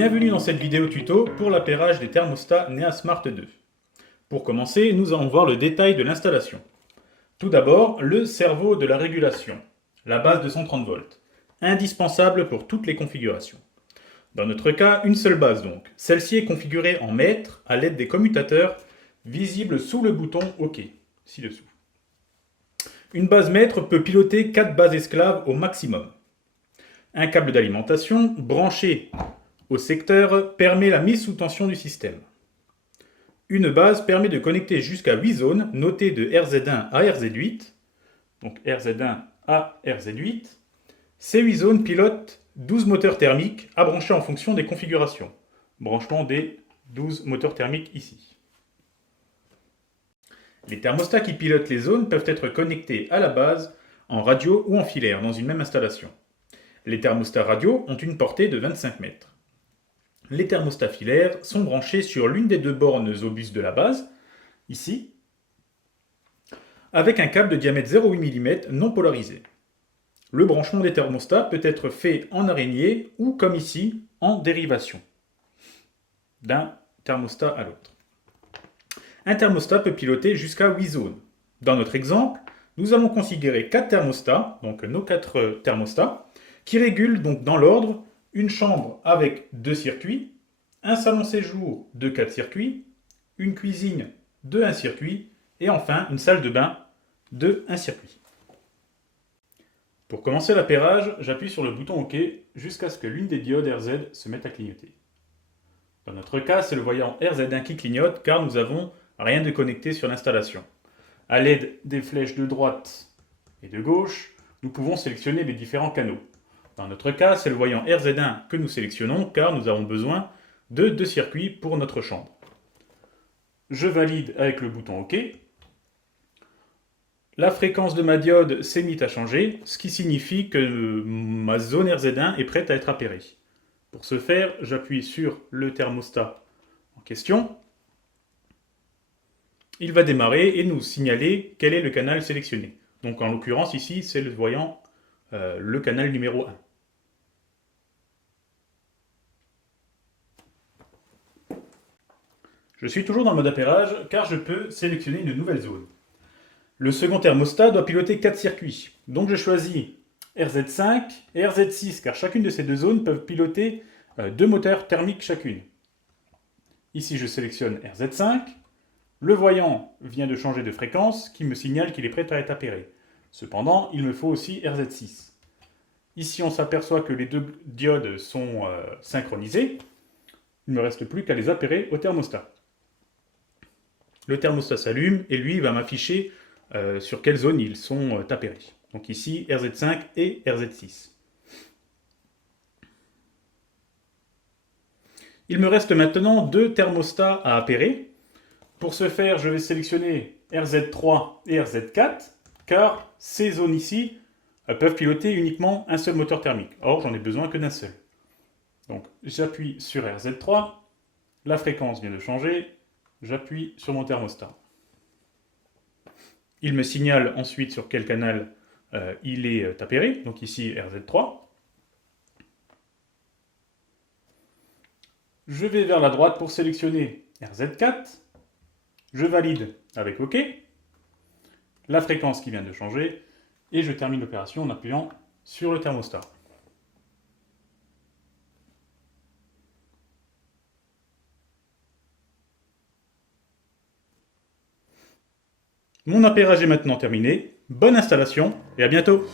Bienvenue dans cette vidéo tuto pour l'appairage des thermostats NeaSmart 2. Pour commencer, nous allons voir le détail de l'installation. Tout d'abord, le cerveau de la régulation, la base de 130 volts, indispensable pour toutes les configurations. Dans notre cas, une seule base donc. Celle-ci est configurée en mètres à l'aide des commutateurs visibles sous le bouton OK, ci-dessous. Une base mètre peut piloter 4 bases esclaves au maximum. Un câble d'alimentation branché au secteur permet la mise sous tension du système. Une base permet de connecter jusqu'à 8 zones notées de RZ1 à RZ8, donc RZ1 à RZ8. Ces 8 zones pilotent 12 moteurs thermiques à brancher en fonction des configurations. Branchement des 12 moteurs thermiques ici. Les thermostats qui pilotent les zones peuvent être connectés à la base en radio ou en filaire dans une même installation. Les thermostats radio ont une portée de 25 mètres. Les thermostats filaires sont branchés sur l'une des deux bornes au bus de la base, ici, avec un câble de diamètre 0,8 mm non polarisé. Le branchement des thermostats peut être fait en araignée ou, comme ici, en dérivation, d'un thermostat à l'autre. Un thermostat peut piloter jusqu'à 8 zones. Dans notre exemple, nous allons considérer 4 thermostats, donc nos 4 thermostats, qui régulent donc dans l'ordre une chambre avec 2 circuits, un salon séjour de 4 circuits, une cuisine de 1 circuit, et enfin une salle de bain de 1 circuit. Pour commencer l'appairage, j'appuie sur le bouton OK jusqu'à ce que l'une des diodes RZ se mette à clignoter. Dans notre cas, c'est le voyant RZ1 qui clignote car nous n'avons rien de connecté sur l'installation. À l'aide des flèches de droite et de gauche, nous pouvons sélectionner les différents canaux. Dans notre cas, c'est le voyant RZ1 que nous sélectionnons car nous avons besoin de 2 circuits pour notre chambre. Je valide avec le bouton OK. La fréquence de ma diode s'est mise à changer, ce qui signifie que ma zone RZ1 est prête à être appairée. Pour ce faire, j'appuie sur le thermostat en question. Il va démarrer et nous signaler quel est le canal sélectionné. Donc en l'occurrence ici, c'est le voyant, le canal numéro 1. Je suis toujours dans le mode appairage car je peux sélectionner une nouvelle zone. Le second thermostat doit piloter 4 circuits. Donc je choisis RZ5 et RZ6 car chacune de ces deux zones peuvent piloter 2 moteurs thermiques chacune. Ici je sélectionne RZ5. Le voyant vient de changer de fréquence qui me signale qu'il est prêt à être appairé. Cependant, il me faut aussi RZ6. Ici on s'aperçoit que les deux diodes sont synchronisées. Il ne me reste plus qu'à les appairer au thermostat. Le thermostat s'allume et lui va m'afficher sur quelle zone ils sont appairés. Donc ici RZ5 et RZ6. Il me reste maintenant 2 thermostats à appairer. Pour ce faire, je vais sélectionner RZ3 et RZ4 car ces zones ici peuvent piloter uniquement un seul moteur thermique. Or, j'en ai besoin que d'un seul. Donc j'appuie sur RZ3, la fréquence vient de changer, j'appuie sur mon thermostat. Il me signale ensuite sur quel canal il est appairé, donc ici RZ3. Je vais vers la droite pour sélectionner RZ4. Je valide avec OK. La fréquence qui vient de changer. Et je termine l'opération en appuyant sur le thermostat. Mon appairage est maintenant terminé. Bonne installation et à bientôt!